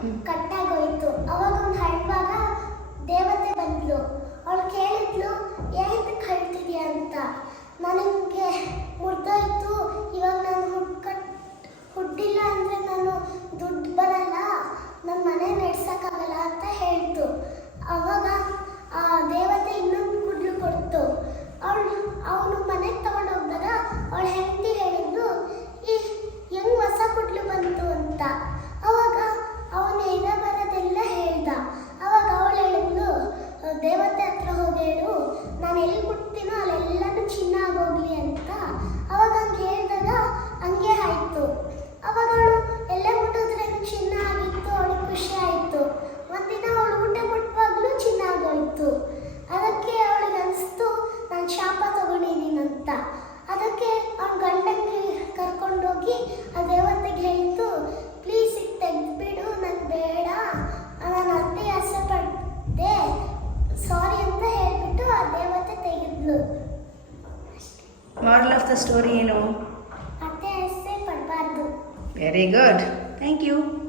嗯。挂 ನಾನು ಎಲ್ಲಿ ಮುಟ್ತೀನೋ ಅಲ್ಲೆಲ್ಲನೂ ಚಿನ್ನ ಆಗೋಗ್ಲಿ ಅಂತ ಅವಾಗ ಹಂಗೆ ಹೇಳಿದಾಗ ಹಂಗೆ ಆಯಿತು. ಅವಾಗ ಅವಳು, ಎಲ್ಲೇ ಮುಟ್ಟಿದ್ರೆ ಚಿನ್ನ ಆಗಿತ್ತು, ಅವಳಿಗೆ ಖುಷಿ ಆಯಿತು. ಒಂದಿನ ಅವಳು ಊಟ ಮುಟ್ಟುವಾಗಲೂ ಚಿನ್ನ ಆಗೋಯ್ತು. ಅದಕ್ಕೆ ಅವಳಿಗೆ ಅನಿಸ್ತು, ನಾನು ಶಾಪ ತಗೊಂಡಿದ್ದೀನಿ ಅಂತ. Moral of the story, you know. Very good. Thank you.